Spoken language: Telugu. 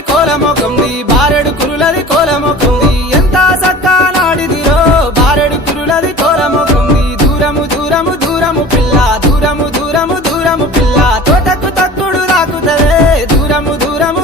కురులది కోలమొకంది బారెడు కురులది కోలమొకంది ఎంత సక్కా నాడిదిరో బారెడు కురులది కోలమొకంది దూరము దూరము దూరము పిల్ల దూరము దూరము దూరము పిల్ల తోటకు తక్కుడు రాకుతదే దూరము దూరము